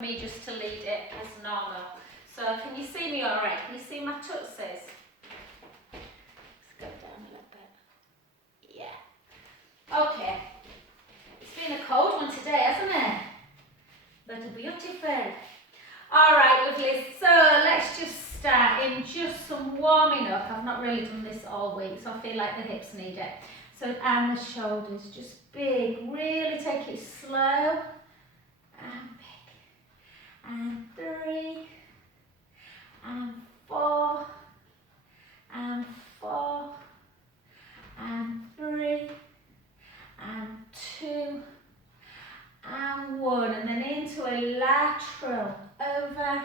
me just to lead it as normal. So can you see me all right? Can you see my tootsies? Let's go down a little bit. Yeah. Okay. It's been a cold one today, hasn't it? But a beautiful. All right, lovely. So let's just start in just some warming up. I've not really done this all week, so I feel like the hips need it. So, and the shoulders, just big. Really take it slow. And big. And 3. And 4. And 4. And 3. And 2. And 1. And then into a lateral. Over.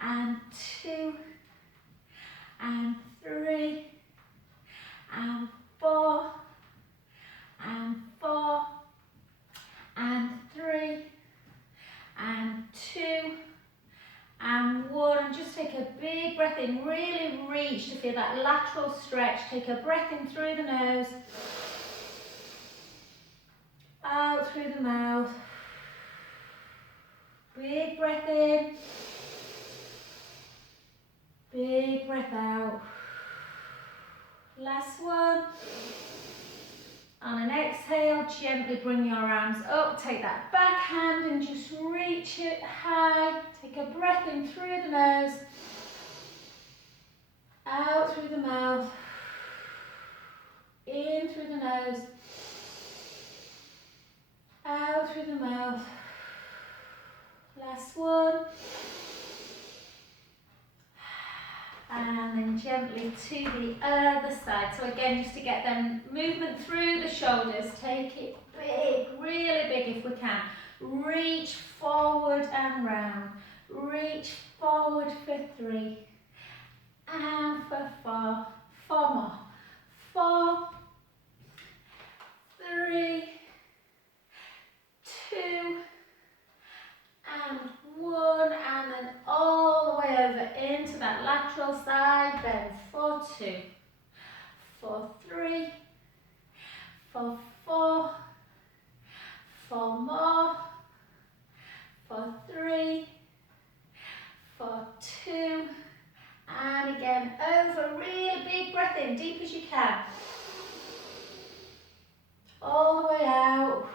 And 2. And 3. And 4. And 4. And 3. And 2. And 1. And just take a big breath in. Really reach to feel that lateral stretch. Take a breath in through the nose. Out through the mouth. Big breath in. Big breath out. Last one. On an exhale, gently bring your arms up. Take that back hand and just reach it high. Take a breath in through the nose. Out through the mouth. In through the nose. Out through the mouth. Last one. And then gently to the other side. So again, just to get them movement through the shoulders, take it big, really big if we can. Reach forward and round. Reach forward for 3. And for 4. 4 more. 4, 3, 2, and 1, and then all the way over into that lateral side, then for 2, for 3, for 4, for more, for 3, for 2, and again over, really big breath in, deep as you can, all the way out,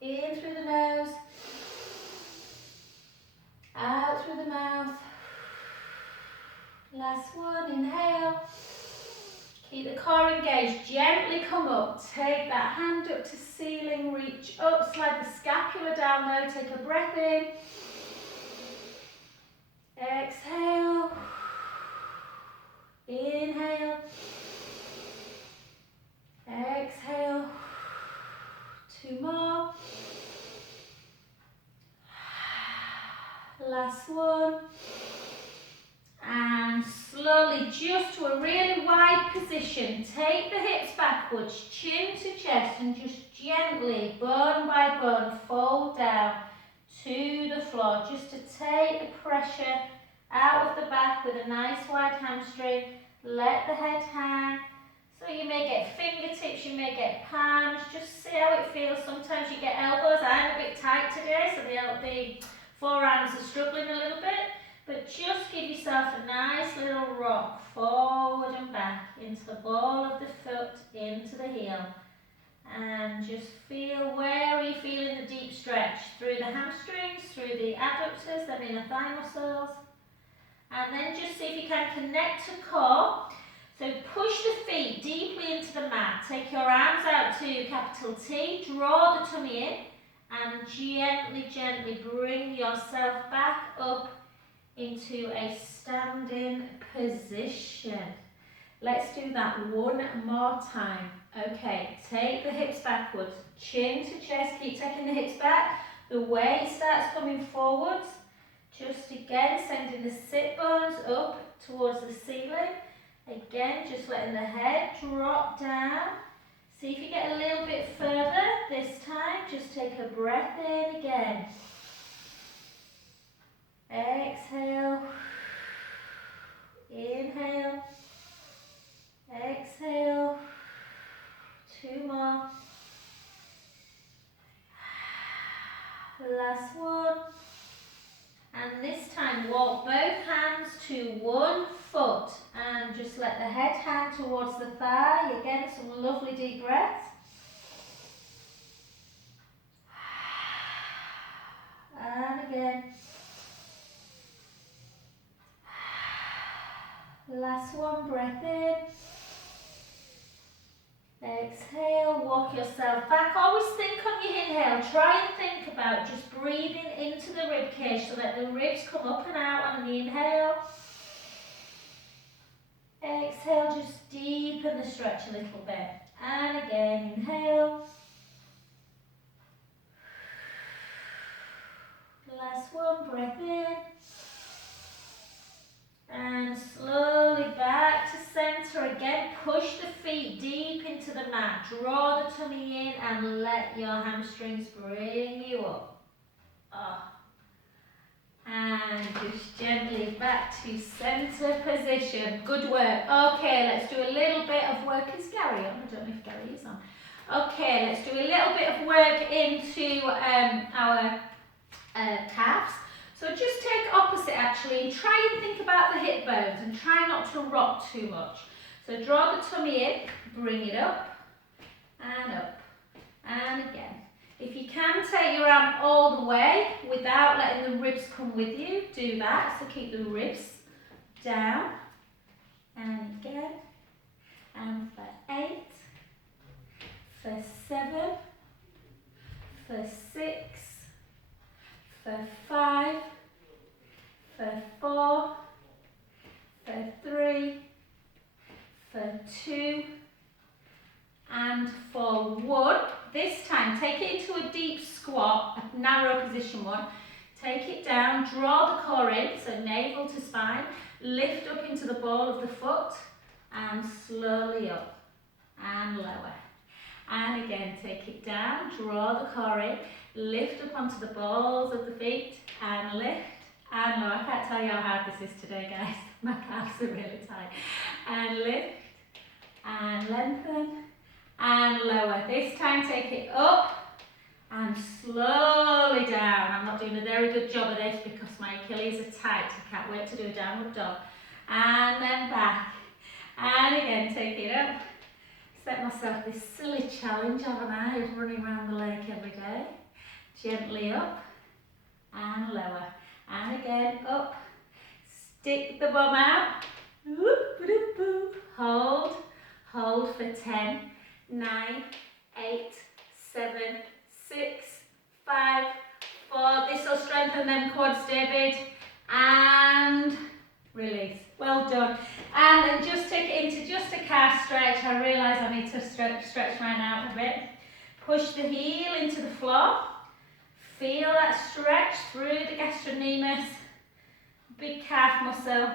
in through the nose, out through the mouth. Last one, inhale. Keep the core engaged, gently come up. Take that hand up to ceiling, reach up, slide the scapula down low, take a breath in. Exhale. Inhale. Exhale. 2 more. Last one. And slowly, just to a really wide position, take the hips backwards, chin to chest, and just gently, bone by bone, fold down to the floor, just to take the pressure out of the back with a nice wide hamstring. Let the head hang. So you may get fingertips, you may get palms, just see how it feels. Sometimes you get elbows. I'm a bit tight today, so the forearms are struggling a little bit. But just give yourself a nice little rock forward and back into the ball of the foot, into the heel. And just feel, where are you feeling the deep stretch? Through the hamstrings, through the adductors, the inner thigh muscles. And then just see if you can connect to core. So push the feet deeply into the mat. Take your arms out to capital T. Draw the tummy in. And gently, gently bring yourself back up into a standing position. Let's do that one more time. Okay, take the hips backwards, chin to chest, keep taking the hips back. The weight starts coming forwards. Just again, sending the sit bones up towards the ceiling. Again, just letting the head drop down. See if you get a little bit further this time. Just take a breath in again. Exhale. Inhale. Exhale. 2 more. Last one. And this time walk both hands to one foot and just let the head hang towards the thigh. Again, some lovely deep breaths. And again. Last one, breath in. Exhale, walk yourself back. Always think on your inhale. Try and think about just breathing into the rib cage so that the ribs come up and out on the inhale. Exhale, just deepen the stretch a little bit. And again, inhale. Last one, breath in. And slowly back to center again. Push the feet deep into the mat. Draw the tummy in and let your hamstrings bring you up. And just gently back to center position. Good work. Okay, let's do a little bit of work. Is Gary on? I don't know if Gary is on. Okay, let's do a little bit of work into our calves. So just take opposite actually and try and think about the hip bones and try not to rock too much. So draw the tummy in, bring it up and again. If you can take your arm all the way without letting the ribs come with you, do that. So keep the ribs down and again. And for 8, for 7, for 6, for 5, for 4, for 3, for 2, and for 1. This time, take it into a deep squat, a narrow position one. Take it down, draw the core in, so navel to spine, lift up into the ball of the foot, and slowly up, and lower. And again, take it down, draw the core in, lift up onto the balls of the feet, and lift, and lower. I can't tell you how hard this is today, guys. My calves are really tight. And lift, and lengthen, and lower. This time, take it up, and slowly down. I'm not doing a very good job of this because my Achilles are tight. I can't wait to do a downward dog. And then back. And again, take it up. Set myself this silly challenge, haven't I, of running around the lake every day. Gently up and lower. And again, up. Stick the bum out. Hold. Hold for 10, 9, 8, 7, 6, 5, 4. This will strengthen them quads, David. And release. Well done. And then just take it into just a calf stretch. I realise I need to stretch mine out a bit. Push the heel into the floor. Feel that stretch through the gastrocnemius. Big calf muscle.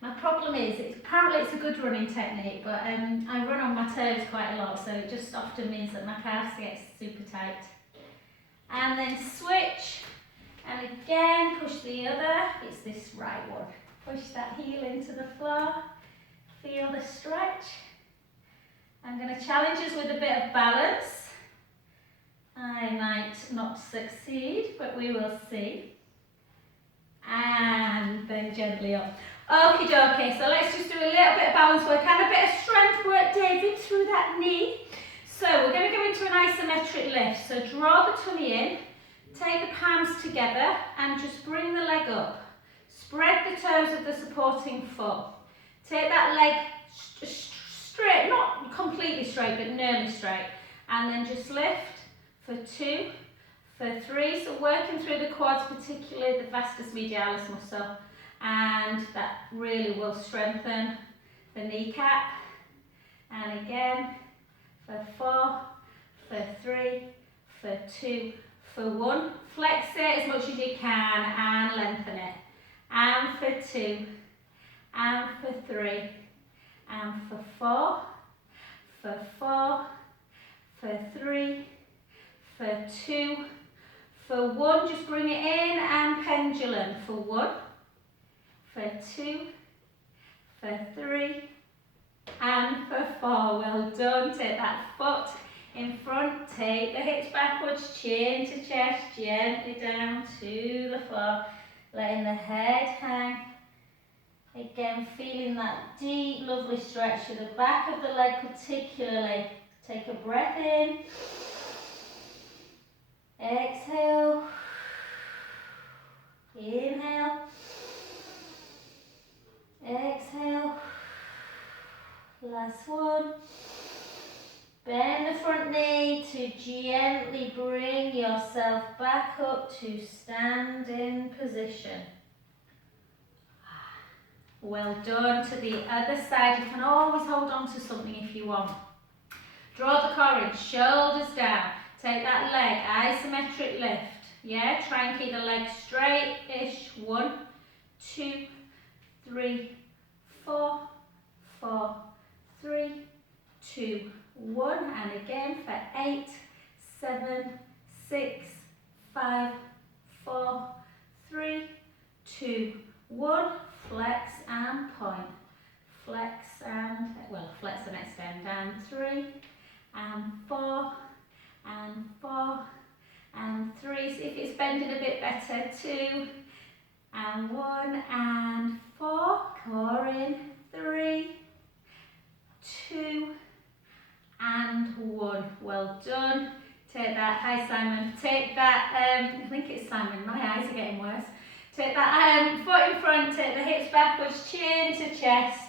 My problem is, apparently it's a good running technique, but I run on my toes quite a lot, so it just often means that my calves get super tight. And then switch. And again, push the other. It's this right one. Push that heel into the floor. Feel the stretch. I'm going to challenge us with a bit of balance. I might not succeed, but we will see. And then gently up. Okie dokie, so let's just do a little bit of balance work and a bit of strength work, David, through that knee. So we're going to go into an isometric lift. So draw the tummy in, take the palms together and just bring the leg up. Spread the toes of the supporting foot. Take that leg straight, not completely straight, but nearly straight. And then just lift for 2, for 3. So working through the quads, particularly the vastus medialis muscle. And that really will strengthen the kneecap. And again, for 4, for 3, for 2, for 1. Flex it as much as you can and lengthen it. And for 2, and for 3, and for 4, for 4, for 3, for 2, for 1. Just bring it in and pendulum for 1. For 2, for 3, and for 4. Well done. Take that foot in front, take the hips backwards, chin to chest, gently down to the floor, letting the head hang. Again, feeling that deep, lovely stretch to the back of the leg particularly. Take a breath in, exhale, inhale, exhale, last one. Bend the front knee to gently bring yourself back up to standing position. Well done. To the other side, you can always hold on to something if you want. Draw the core in, shoulders down. Take that leg, isometric lift. Yeah, try and keep the leg straight-ish. 1, 2, 3, 4, 4, 3, 2, 1, and again for 8, 7, 6, 5, 4, 3, 2, 1. Flex and point. Flex and, well, flex and extend. And 3, and 4, and 4, and 3. See if it's bending a bit better. 2, and 1, and 4. Core in. 3, 2, and 1. Well done. Take that. Hi Simon. Take that. I think it's Simon. My eyes are getting worse. Take that foot in front. Take the hips backwards. Chin to chest.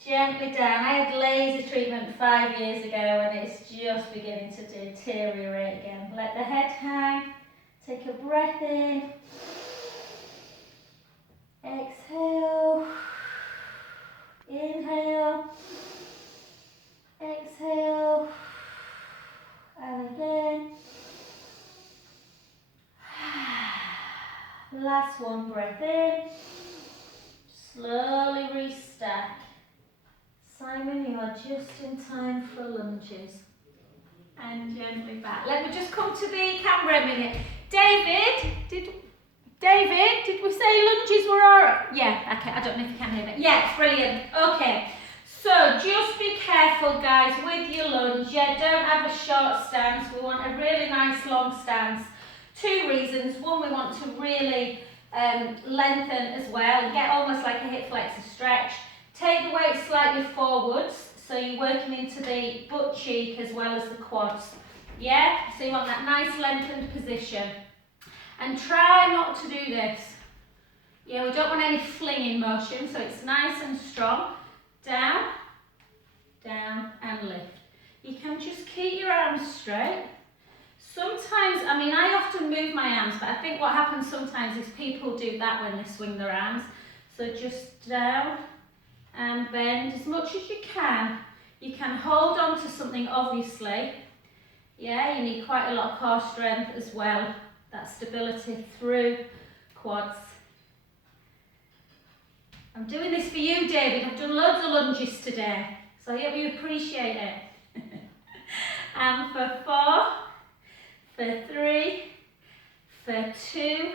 Gently down. I had laser treatment 5 years ago and it's just beginning to deteriorate again. Let the head hang. Take a breath in. Exhale. Inhale. Exhale. And again. Last one, breath in. Slowly restack. Simon, you are just in time for lunges. And gently back. Let me just come to the camera a minute. David, did we say lunges were alright? Yeah, okay, I don't know if you can hear me. Yeah, brilliant. Okay. So just be careful guys with your lunge. Yeah, don't have a short stance. We want a really nice long stance. 2 reasons. One, we want to really lengthen as well and get almost like a hip flexor stretch. Take the weight slightly forwards, so you're working into the butt cheek as well as the quads. Yeah, so you want that nice lengthened position. And try not to do this. Yeah, we don't want any flinging motion, so it's nice and strong. Down, down and lift. You can just keep your arms straight. Sometimes, I mean, I often move my arms, but I think what happens sometimes is people do that when they swing their arms. So just down and bend as much as you can. You can hold on to something, obviously. Yeah, you need quite a lot of core strength as well. That stability through quads. I'm doing this for you, David. I've done loads of lunges today, so I hope you appreciate it. And for 4, for 3, for 2,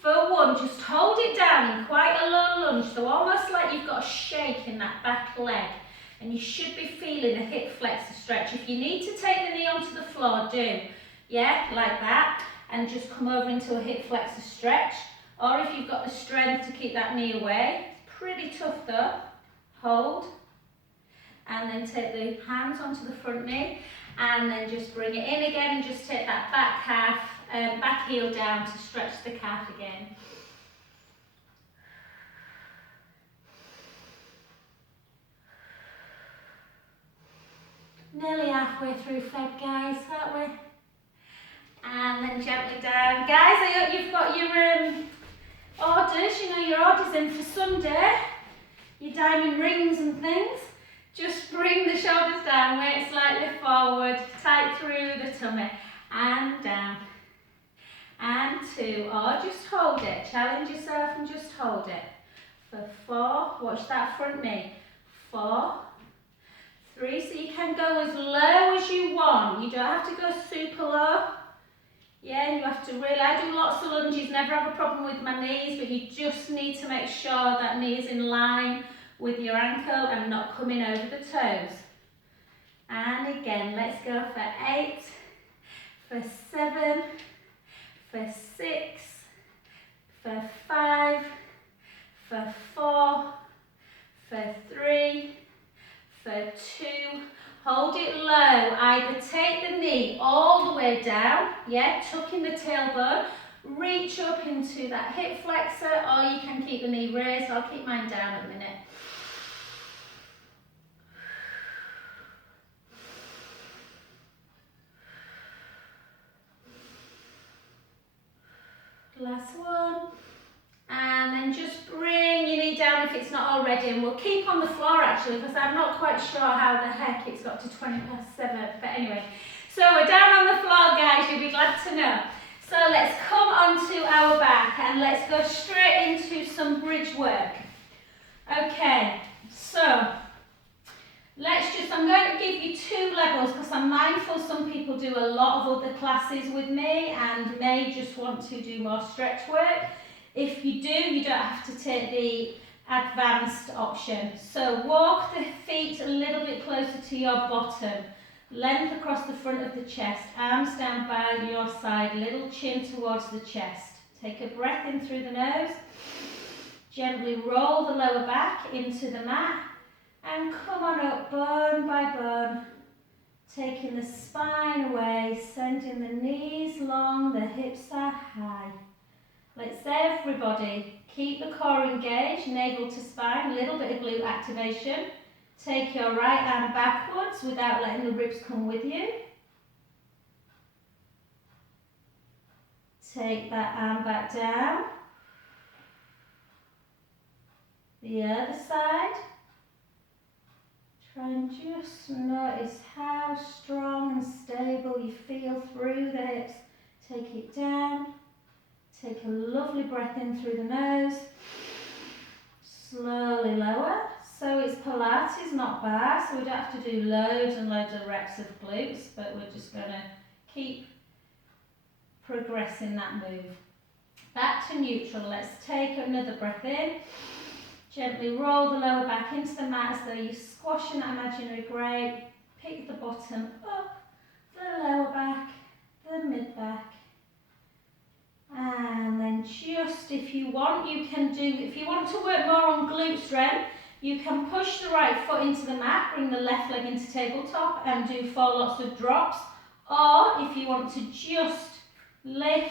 for 1, just hold it down in quite a low lunge, so almost like you've got a shake in that back leg, and you should be feeling a hip flexor stretch. If you need to take the knee onto the floor, do. Yeah, like that, and just come over into a hip flexor stretch. Or if you've got the strength to keep that knee away, pretty tough though, hold, and then take the hands onto the front knee, and then just bring it in again and just take that back calf, back heel down to stretch the calf again. Nearly halfway through fed, guys, aren't we? And then gently down. Guys, I hope you've got your orders, you know, your orders in for Sunday, your diamond rings and things. Just bring the shoulders down, weight slightly forward, tight through the tummy, and down, and 2, or just hold it, challenge yourself and just hold it. For 4, watch that front knee, 4, 3, so you can go as low as you want, you don't have to go super low. Yeah, you have to really, I do lots of lunges, never have a problem with my knees, but you just need to make sure that knee is in line with your ankle and not coming over the toes. And again, let's go for 8, for 7, for 6, for 5, for 4, for 3, for 2. Hold it low. Either take the knee all the way down, yeah, tucking the tailbone, reach up into that hip flexor, or you can keep the knee raised. I'll keep mine down at the minute. Last one. And then just bring your knee down if it's not already, and we'll keep on the floor actually, because I'm not quite sure how the heck it's got to 7. But anyway, so we're down on the floor, guys, you'll be glad to know. So let's come onto our back and let's go straight into some bridge work. Okay, so I'm going to give you 2 levels because I'm mindful some people do a lot of other classes with me and may just want to do more stretch work. If you do, you don't have to take the advanced option. So walk the feet a little bit closer to your bottom. Length across the front of the chest, arms down by your side, little chin towards the chest. Take a breath in through the nose. Gently roll the lower back into the mat and come on up bone by bone. Taking the spine away, sending the knees long, the hips are high. Let's everybody keep the core engaged, navel to spine, a little bit of glute activation. Take your right arm backwards without letting the ribs come with you. Take that arm back down. The other side. Try and just notice how strong and stable you feel through the hips. Take it down. Take a lovely breath in through the nose. Slowly lower. So it's pilates, not bar, so we don't have to do loads and loads of reps of glutes, but we're just going to keep progressing that move. Back to neutral. Let's take another breath in. Gently roll the lower back into the mat as though you're squashing that imaginary grate. Pick the bottom up, the lower back, the mid back. And then just if you want, if you want to work more on glute strength, you can push the right foot into the mat, bring the left leg into tabletop and do 4 lots of drops. Or if you want to just lift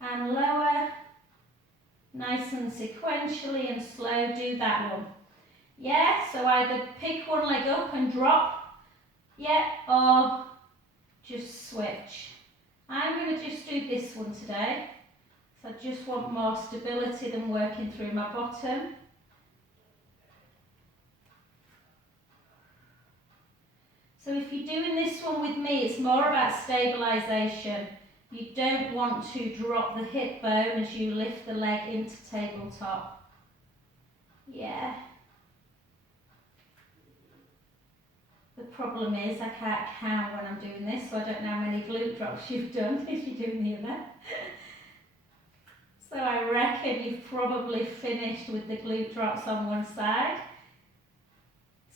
and lower, nice and sequentially and slow, do that one. Yeah, so either pick one leg up and drop, yeah, or just switch. I'm going to just do this one today, so I just want more stability than working through my bottom. So if you're doing this one with me, it's more about stabilisation. You don't want to drop the hip bone as you lift the leg into tabletop. Yeah. The problem is I can't count when I'm doing this, so I don't know how many glute drops you've done if you're doing the other. So I reckon you've probably finished with the glute drops on one side.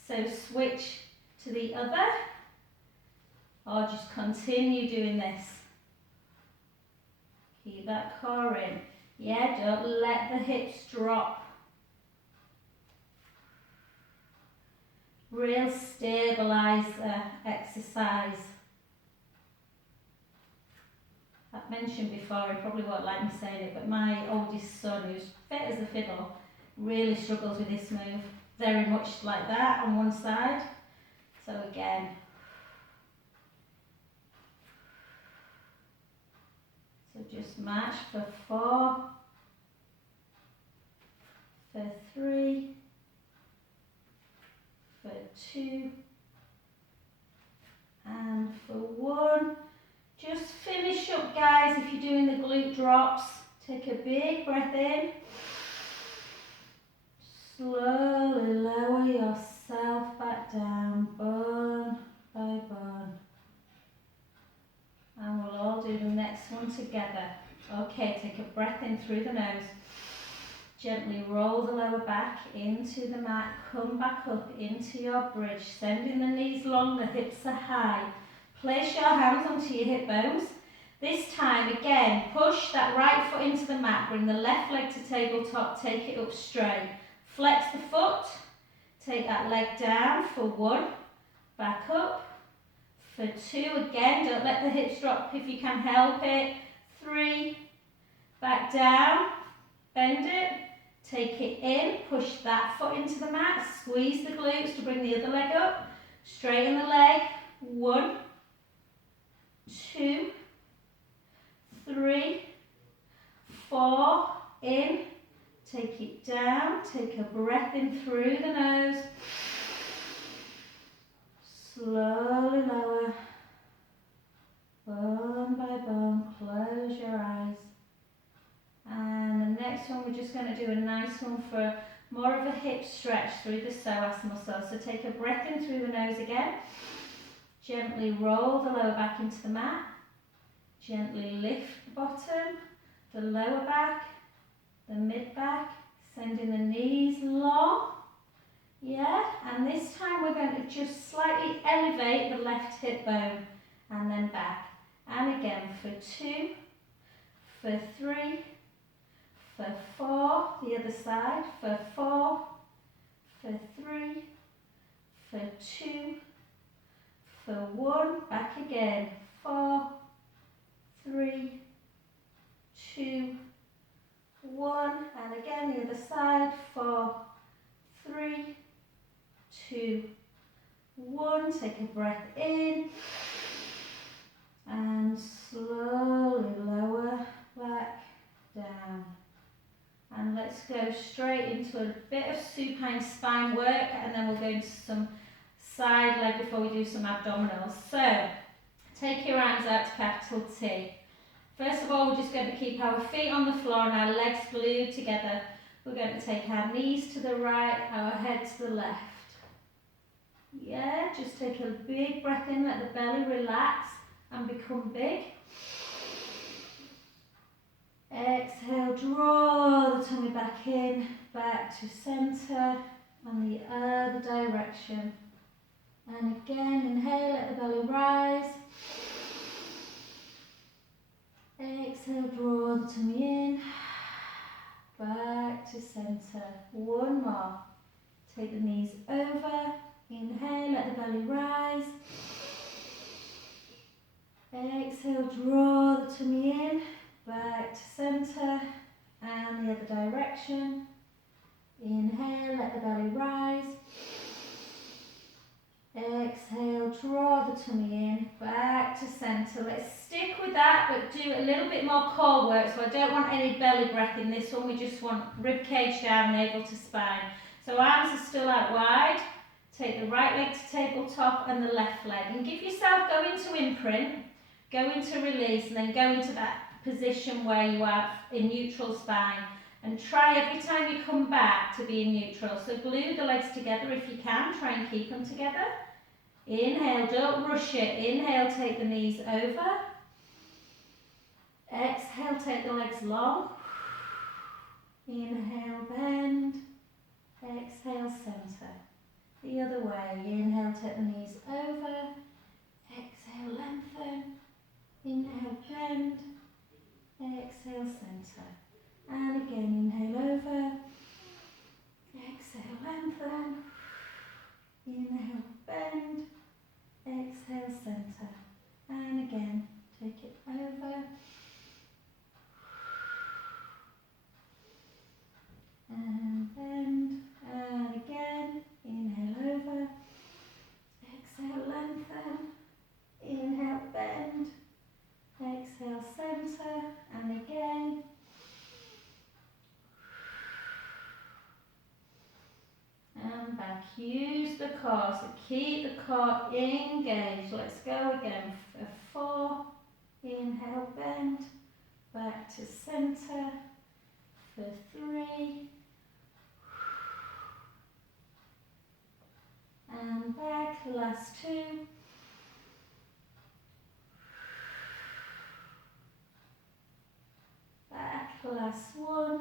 So switch to the other, or just continue doing this. Keep that core in. Yeah, don't let the hips drop. Real stabiliser exercise. I've mentioned before, he probably won't like me saying it, but my oldest son, who's fit as a fiddle, really struggles with this move. Very much like that on one side. So again. So just march for 4, for 3, for 2, and for 1. Just finish up, guys. If you're doing the glute drops, take a big breath in. Slowly lower yourself back down, bone by bone. And we'll all do the next one together. Okay, take a breath in through the nose. Gently roll the lower back into the mat, come back up into your bridge, sending the knees long, the hips are high. Place your hands onto your hip bones. This time, again, push that right foot into the mat, bring the left leg to tabletop, take it up straight. Flex the foot, take that leg down for 1, back up, for 2, again, don't let the hips drop if you can help it, 3, back down, bend it, take it in, push that foot into the mat, squeeze the glutes to bring the other leg up, straighten the leg, 1, 2, 3, 4, in, take it down, take a breath in through the nose, slowly lower, bone by bone, close your eyes. And the next one we're just going to do a nice one for more of a hip stretch through the psoas muscle. So take a breath in through the nose again, gently roll the lower back into the mat, gently lift the bottom, the lower back, the mid back, sending the knees long. Yeah, and this time we're going to just slightly elevate the left hip bone and then back. And again for 2, for 3, for 4, the other side, for 4, for 3, for 2, for 1, back again, 4, 3, 2, 1, and again the other side, 4, 3, 2, 1, take a breath in, and slowly lower back down. And let's go straight into a bit of supine spine work, and then we'll go into some side leg before we do some abdominals. So, take your arms out to capital T. First of all, we're just going to keep our feet on the floor and our legs glued together. We're going to take our knees to the right, our head to the left. Yeah, just take a big breath in, let the belly relax and become big. Exhale, draw the tummy back in, back to centre and the other direction. And again, inhale, let the belly rise. Exhale, draw the tummy in, back to centre. One more. Take the knees over, inhale, let the belly rise. Exhale, draw the tummy in, back to centre and the other direction. Inhale, let the belly rise. Exhale, draw the tummy in, back to centre. Let's stick with that, but do a little bit more core work. So I don't want any belly breath in this one. We just want rib cage down, navel to spine. So arms are still out wide. Take the right leg to tabletop and the left leg. And give yourself, go into imprint, go into release, and then go into that position where you are in neutral spine. And try every time you come back to be in neutral. So glue the legs together if you can. Try and keep them together. Inhale, don't rush it. Inhale, take the knees over. Exhale, take the legs long. Inhale, bend. Exhale, centre. The other way. Inhale, take the knees over. Exhale, lengthen. Inhale, bend. Exhale, centre. And again, inhale over. Exhale, lengthen. Inhale, bend. Exhale, centre. And again, take it over. And bend. And again, inhale over. Exhale, lengthen. Inhale, bend. Exhale, centre. And again. And back. Use the core. So keep the core engaged. Let's go again. For 4. Inhale, bend. Back to centre. For 3. And back. Last 2. Back. Last 1.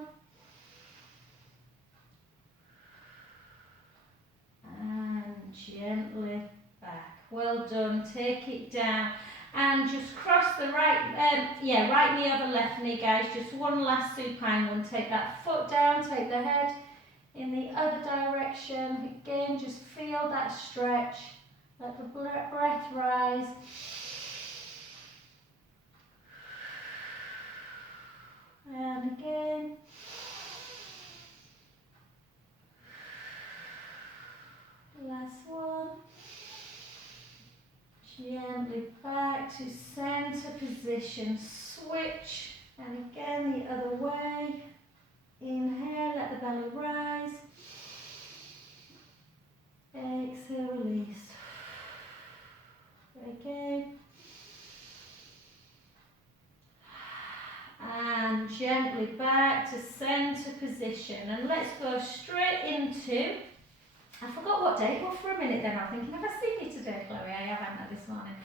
well done. Take it down. And just cross the right knee over left knee, guys. Just one last supine one. Take that foot down, take the head in the other direction. Again, just feel that stretch. Let the breath rise. And again. Last one. Gently back to center position. Switch. And again, the other way. Inhale, let the belly rise. Exhale, release. Again. And gently back to center position. And let's go straight into, I forgot what day it was for a minute then. I'm thinking, have I seen you today, Chloe? I haven't this morning.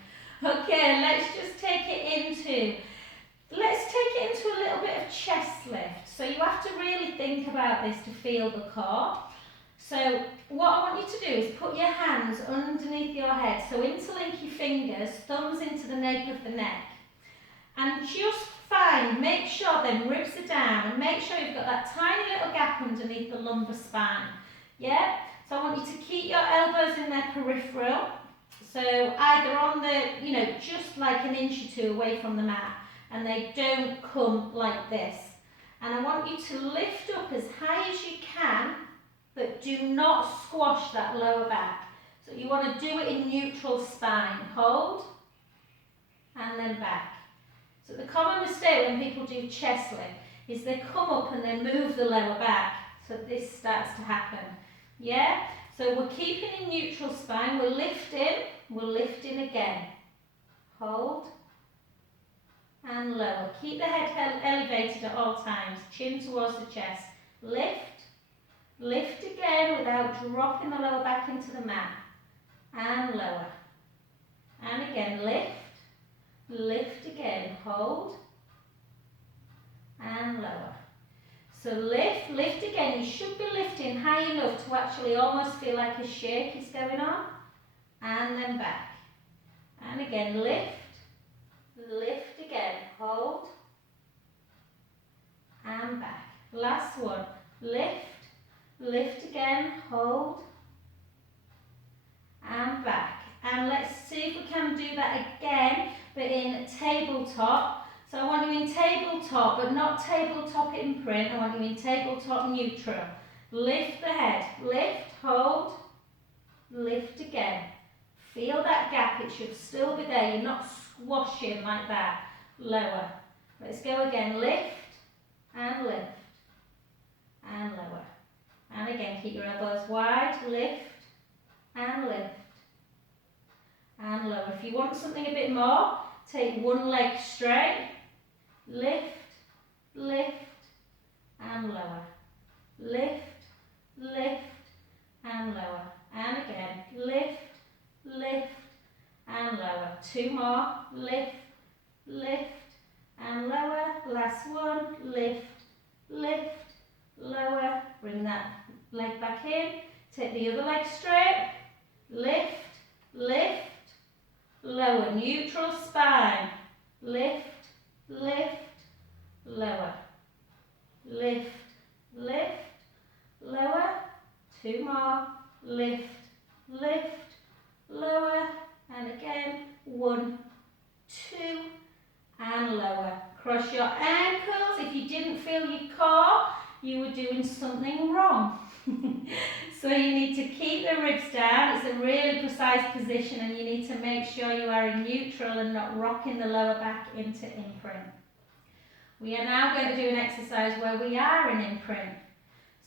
Okay, let's just take it into a little bit of chest lift. So you have to really think about this to feel the core. So what I want you to do is put your hands underneath your head. So interlink your fingers, thumbs into the nape of the neck. And just make sure them ribs are down and make sure you've got that tiny little gap underneath the lumbar spine. Yeah? So I want you to keep your elbows in their peripheral. So either on the, just like an inch or two away from the mat, and they don't come like this. And I want you to lift up as high as you can, but do not squash that lower back. So you want to do it in neutral spine. Hold, and then back. So the common mistake when people do chest lift is they come up and they move the lower back. So this starts to happen. Yeah? So we're keeping in neutral spine. We're lifting again. Hold, and lower. Keep the head elevated at all times. Chin towards the chest. Lift again without dropping the lower back into the mat. And lower. And again, lift again, hold, and lower. So lift again. You should be lifting high enough to actually almost feel like a shake is going on. And then back. And again, lift again, hold, and back. Last one, lift again, hold, and back. And let's see if we can do that again, but in tabletop. So I want you in tabletop, but not tabletop imprint. I want you in tabletop neutral. Lift the head, lift, hold, lift again. Feel that gap, it should still be there. You're not squashing like that. Lower. Let's go again, lift, and lower. And again, keep your elbows wide, lift, and lower. If you want something a bit more, take one leg straight, lift, and lower. Lift, and lower. And again, lift, and lower. Two more, lift, and lower. Last one, lift, lower. Bring that leg back in. Take the other leg straight, lift, lower. Neutral spine, lift, lower. Lift, lower. Two more, lift, lower. And again, 1, 2, and lower. Cross your ankles. If you didn't feel your core, you were doing something wrong. So you need to keep the ribs down. It's a really precise position and you need to make sure you are in neutral and not rocking the lower back into imprint. We are now going to do an exercise where we are in imprint.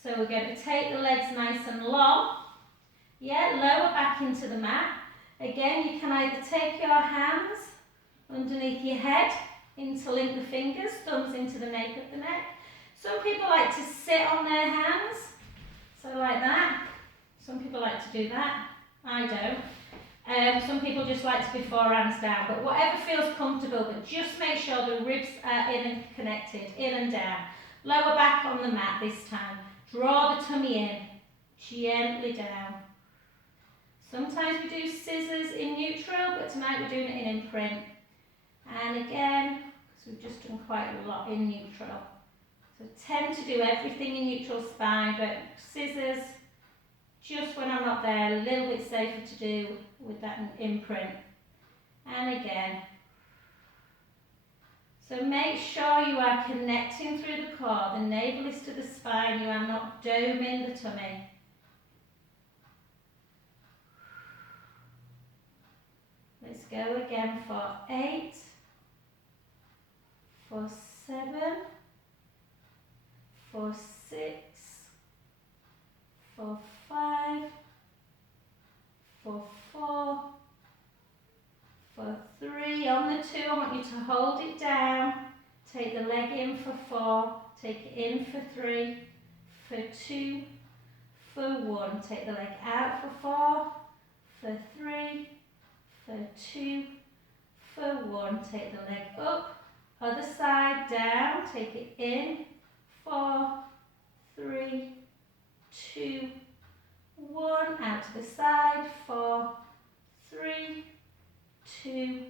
So we're going to take the legs nice and long. Yeah, lower back into the mat. Again, you can either take your hands underneath your head, interlink the fingers, thumbs into the nape of the neck. Some people like to sit on their hands, so like that. Some people like to do that. I don't. Some people just like to be forehands down, but whatever feels comfortable, but just make sure the ribs are in and connected, in and down. Lower back on the mat this time. Draw the tummy in, gently down. Sometimes we do scissors in neutral, but tonight we're doing it in imprint. And again, because we've just done quite a lot in neutral. So tend to do everything in neutral spine, but scissors, just when I'm not there, a little bit safer to do with that imprint. And again. So make sure you are connecting through the core. The navel is to the spine. You are not doming the tummy. Let's go again for 8, for 7, for 6, for 5, for 4, for 3. On the 2, I want you to hold it down. Take the leg in for 4, take it in for 3, for 2, for 1. Take the leg out for 4, for 3, for 2, for 1. Take the leg up, other side down, take it in, 4, 3, 2, 1. Out to the side, 4, 3, 2,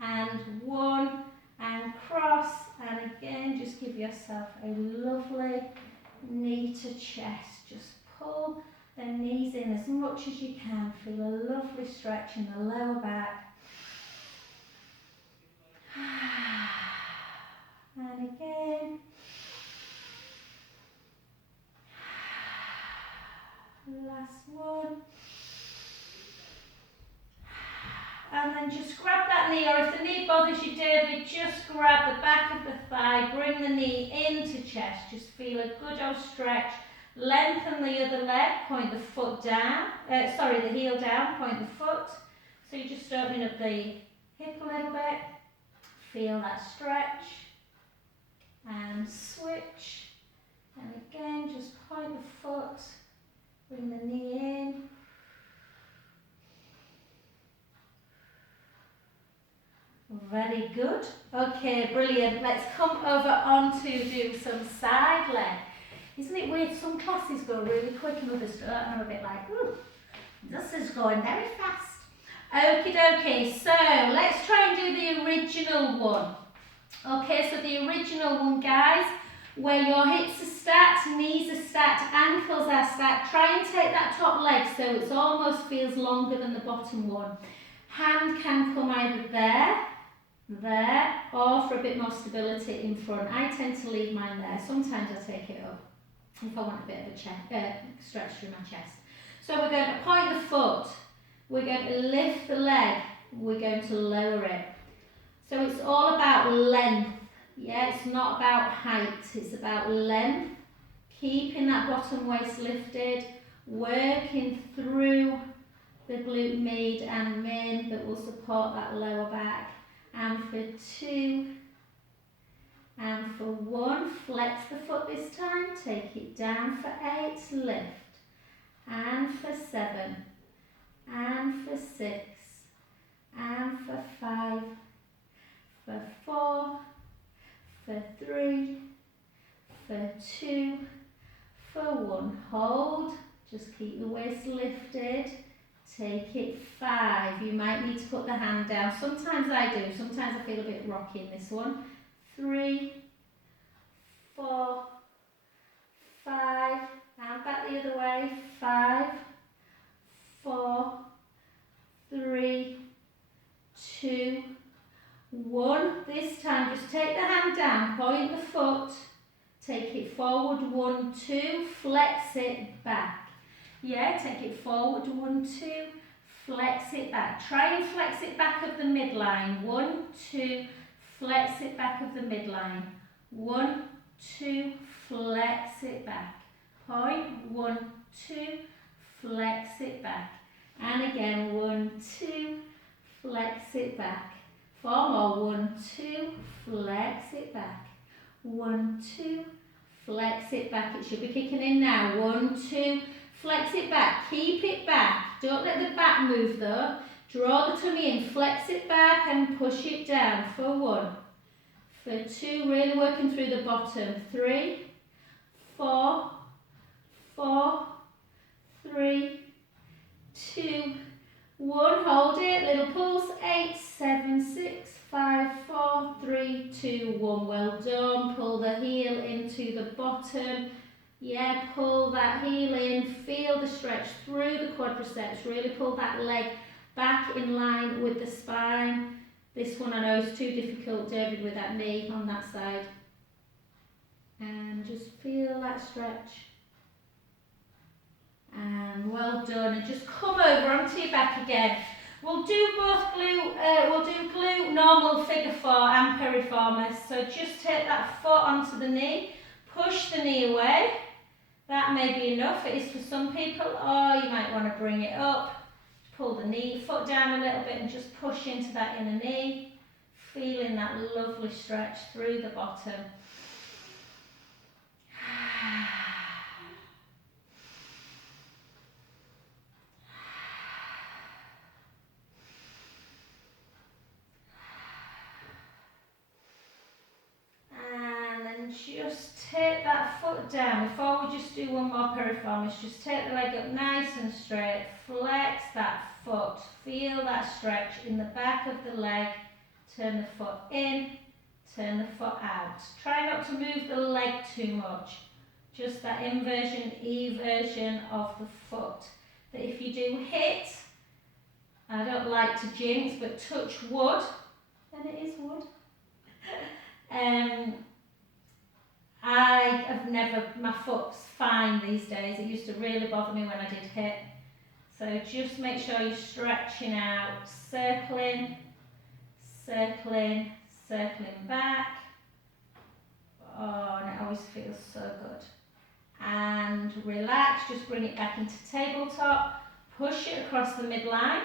and 1. And cross, and again, just give yourself a lovely knee to chest. Just pull the knees in as much as you can. Feel a lovely stretch in the lower back. And again. Last one. And then just grab that knee, or if the knee bothers you, David, just grab the back of the thigh, bring the knee into chest. Just feel a good old stretch. Lengthen the other leg, point the foot down, the heel down, point the foot. So you're just opening up the hip a little bit. Feel that stretch. And switch. And again, just point the foot, bring the knee in. Very good. Okay, brilliant. Let's come over on to do some side leg. Isn't it weird? Some classes go really quick and others don't. I'm a bit like, ooh, this is going very fast. Okie dokie. So let's try and do the original one. Okay, so the original one, guys, where your hips are stacked, knees are stacked, ankles are stacked. Try and take that top leg so it almost feels longer than the bottom one. Hand can come either there, or for a bit more stability in front. I tend to leave mine there. Sometimes I take it up if I want a bit of a stretch through my chest. So we're going to point the foot, we're going to lift the leg, we're going to lower it. So it's all about length, yeah, it's not about height, it's about length. Keeping that bottom waist lifted, working through the glute med and min that will support that lower back. And for 2, and for 1, flex the foot this time, take it down for 8, lift, and for 7, and for 6, and for 5, for 4, for 3, for 2, for 1, hold, just keep the waist lifted. Take it 5. You might need to put the hand down. Sometimes I do. Sometimes I feel a bit rocky in this one. 3, 4, 5. And back the other way. 5, 4, 3, 2, 1. This time just take the hand down. Point the foot. Take it forward. 1, 2. Flex it back. Yeah, take it forward, 1, 2, flex it back. Try and flex it back of the midline. 1, 2, flex it back of the midline. 1, 2, flex it back. Point, 1, 2, flex it back. And again, 1, 2, flex it back. 4 more, 1, 2, flex it back. 1, 2, flex it back. It should be kicking in now. 1, 2, flex it back, keep it back. Don't let the back move though. Draw the tummy in, flex it back and push it down for 1. For 2, really working through the bottom. 3, 4, 4, 3, 2, 1, hold it, little pulse, 8, 7, 6, 5, 4, 3, 2, 1. Well done. Pull the heel into the bottom. Yeah, pull that heel in, feel the stretch through the quadriceps, really pull that leg back in line with the spine. This one I know is too difficult, David, with that knee on that side. And just feel that stretch. And well done. And just come over onto your back again. We'll do both glute, normal, figure 4 and piriformis. So just take that foot onto the knee, push the knee away. That may be enough, it is for some people, or you might want to bring it up, pull the foot down a little bit and just push into that inner knee, feeling that lovely stretch through the bottom. And then just take that foot down. Before we just do one more piriformis, just take the leg up nice and straight, flex that foot, feel that stretch in the back of the leg, turn the foot in, turn the foot out. Try not to move the leg too much, just that inversion, eversion of the foot. That if you do hit, I don't like to jinx, but touch wood, and it is wood. I have never, my foot's fine these days. It used to really bother me when I did hit. So just make sure you're stretching out, circling, circling, circling back. Oh, and it always feels so good. And relax, just bring it back into tabletop, push it across the midline.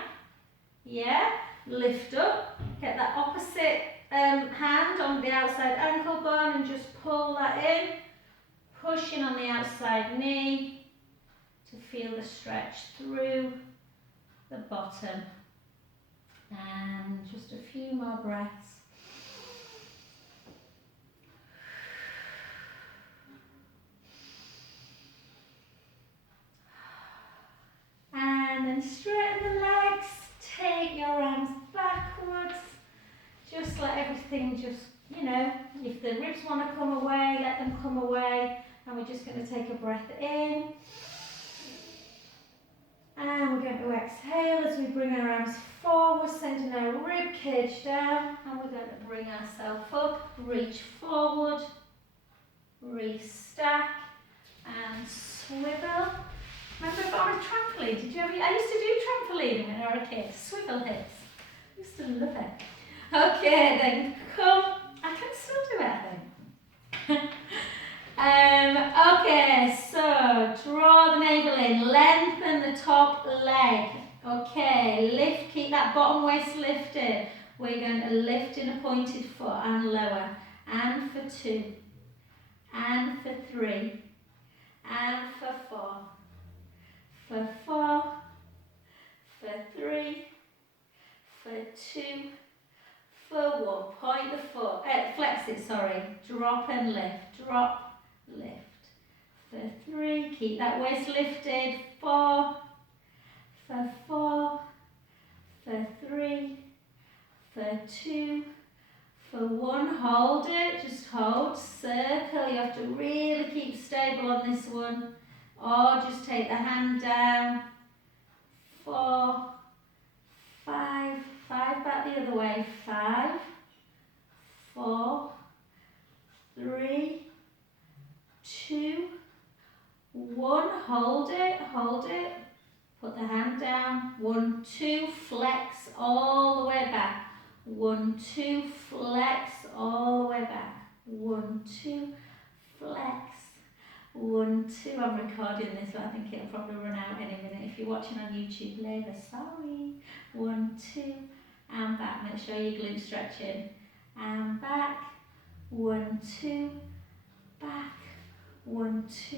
Yeah, lift up, get that opposite hand on the outside ankle bone and just pull that in, pushing on the outside knee to feel the stretch through the bottom. And just a few more breaths. And then straighten the legs, take your arms backwards. Just let everything you know, if the ribs want to come away, let them come away. And we're just going to take a breath in. And we're going to exhale as we bring our arms forward, sending our rib cage down. And we're going to bring ourselves up, reach forward, restack, and swivel. Remember on a trampoline? Did you ever? I used to do trampoline when I was a kid. Swivel hips. I used to love it. Okay, then come. I can still do it, I think. Okay, so draw the navel in, lengthen the top leg. Okay, lift, keep that bottom waist lifted. We're going to lift in a pointed foot and lower. And for 2, and for 3, and for 4, for 4, for 3, for 2, for 1. Point the foot, flex it, sorry. Drop and lift, drop, lift. For 3, keep that waist lifted. 4, for 4, for 3, for 2, for 1. Hold it, just hold, circle. You have to really keep stable on this one. Or just take the hand down. 4, 5, 5 back the other way. 5, 4, 3, 2, 1. Hold it, hold it. Put the hand down. 1, 2, flex all the way back. 1, 2, flex all the way back. 1, 2, flex. 1, 2. I'm recording this, but I think it'll probably run out any minute. If you're watching on YouTube later, sorry. 1, 2, and back. Make sure your glutes stretching. And back. 1, 2, back. 1, 2,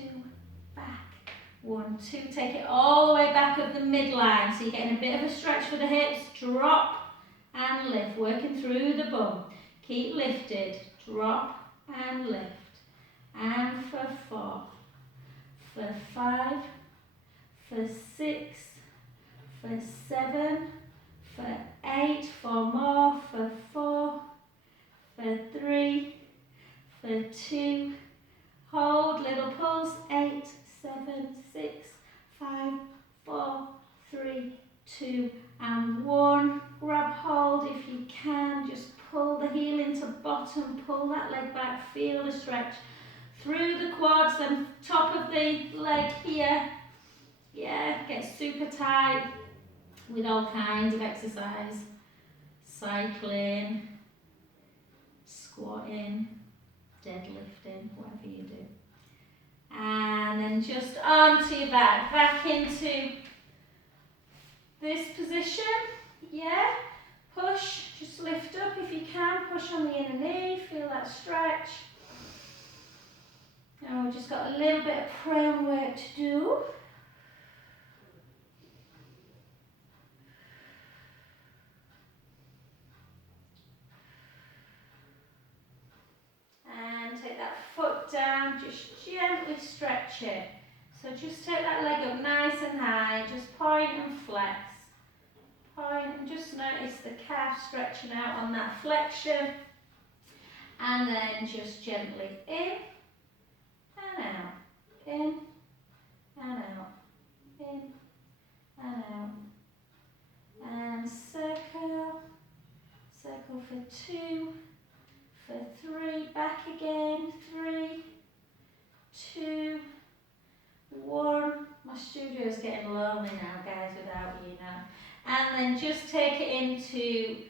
back. 1, 2. Take it all the way back of the midline. So you're getting a bit of a stretch for the hips. Drop and lift. Working through the bum. Keep lifted. Drop and lift. And for 4, for 5, for 6, for 7, 7, 6, 5, 4, 3, 2, and 1. Grab hold if you can. Just pull the heel into bottom, pull that leg back, feel the stretch through the quads and top of the leg here. Yeah, get super tight with all kinds of exercise. Cycling, squatting, deadlifting, whatever you do. And then just onto your back, back into this position. Yeah, push, just lift up if you can, push on the inner knee, feel that stretch. Now we've just got a little bit of prone work to do. And take that foot down, just gently stretch it. So just take that leg up nice and high, just point and flex. Point and just notice the calf stretching out on that flexion. And then just gently in and out, in and out, in and out. And circle, circle for 2, for 3, back again, 3, 2, 1. My studio is getting lonely now, guys, without you now. And then just take it into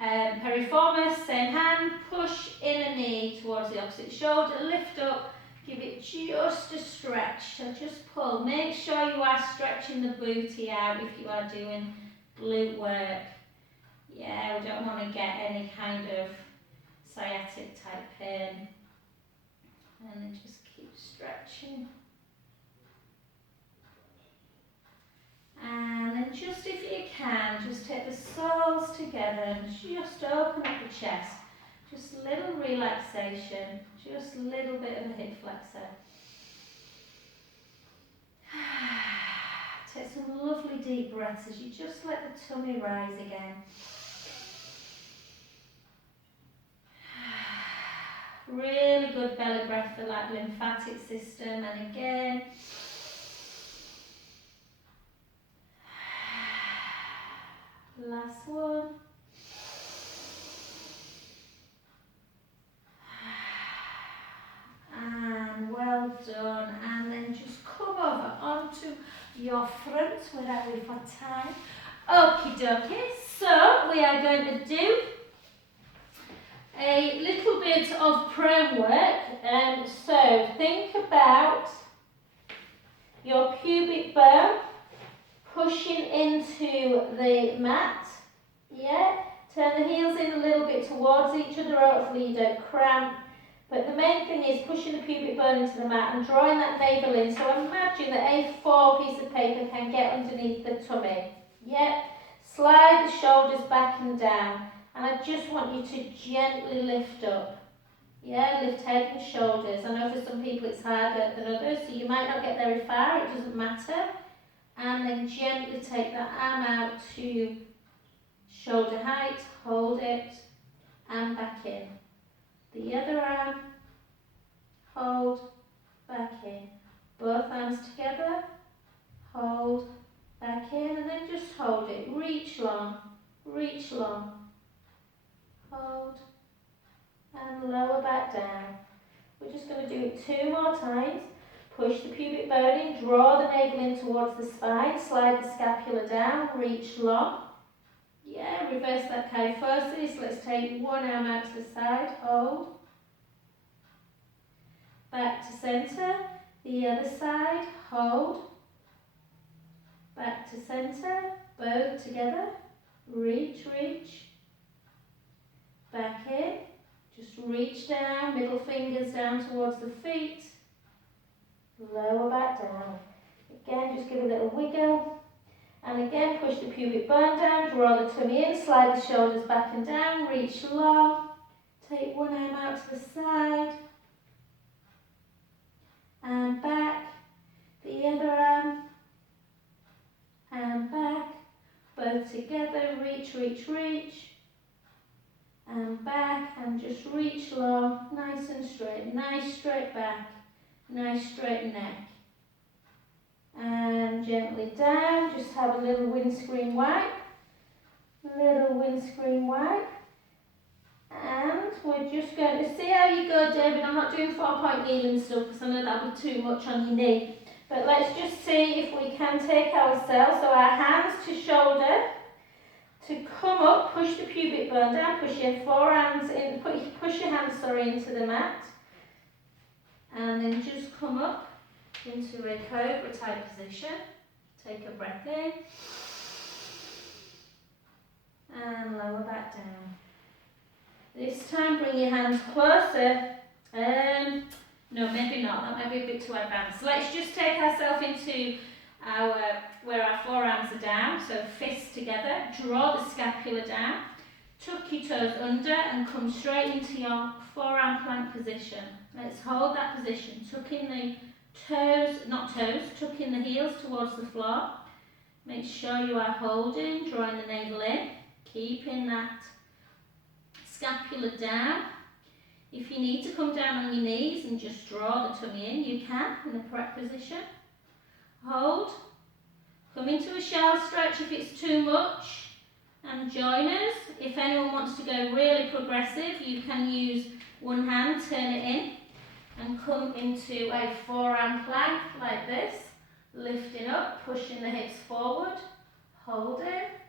piriformis, same hand, push inner knee towards the opposite shoulder, lift up, give it just a stretch. So just pull. Make sure you are stretching the booty out if you are doing glute work. Yeah, we don't want to get any kind of sciatic type pain. And then just keep stretching. And then just if you can, just take the soles together and just open up the chest. Just a little relaxation, just a little bit of a hip flexor. Take some lovely deep breaths as you just let the tummy rise again. Really good belly breath for that lymphatic system. And again. Last one. And well done. And then just come over onto your front wherever we've got time. Okie dokie. So we are going to do a little bit of prone work. So think about your pubic bone pushing into the mat. Yeah, turn the heels in a little bit towards each other, hopefully you don't cramp. But the main thing is pushing the pubic bone into the mat and drawing that navel in. So imagine that A4 piece of paper can get underneath the tummy. Yeah, slide the shoulders back and down. And I just want you to gently lift up. Yeah, lift head and shoulders. I know for some people it's harder than others, so you might not get very far, it doesn't matter. And then gently take that arm out to shoulder height, hold it, and back in. The other arm, hold, back in. Both arms together, hold, back in, and then just hold it. Reach long, hold, and lower back down. We're just going to do it 2 more times. Push the pubic bone in, draw the navel in towards the spine, slide the scapula down, reach long. Yeah, reverse that kyphosis. Let's take one arm out to the side, hold. Back to centre, the other side, hold. Back to centre, both together, reach. Back in, just reach down, middle fingers down towards the feet. Lower back down. Again, just give a little wiggle. And again, push the pubic bone down, draw the tummy in, slide the shoulders back and down, reach long. Take one arm out to the side. And back. The other arm. And back. Both together, reach. And back, and just reach long, nice and straight. Nice straight back, nice straight neck. And gently down, just have a little windscreen wipe. Little windscreen wipe. And we're just going to see how you go, David. I'm not doing 4-point kneeling stuff because I know that'll be too much on your knee. But let's just see if we can take ourselves, so our hands to shoulder, to come up, push the pubic bone down, push your forearms in, push your hands, into the mat. And then just come up into a cobra type position. Take a breath in. And lower back down. This time bring your hands closer. No, maybe not. That might be a bit too advanced. So let's just take ourselves into where our forearms are down. So fists together. Draw the scapula down. Tuck your toes under and come straight into your forearm plank position. Let's hold that position. Tuck in the tuck in the heels towards the floor. Make sure you are holding, drawing the navel in. Keeping that scapula down. If you need to come down on your knees and just draw the tummy in, you can in the correct position. Hold. Come into a shell stretch if it's too much. And join us. If anyone wants to go really progressive, you can use one hand, turn it in, and come into a forearm plank like this. Lifting up, pushing the hips forward. Hold it.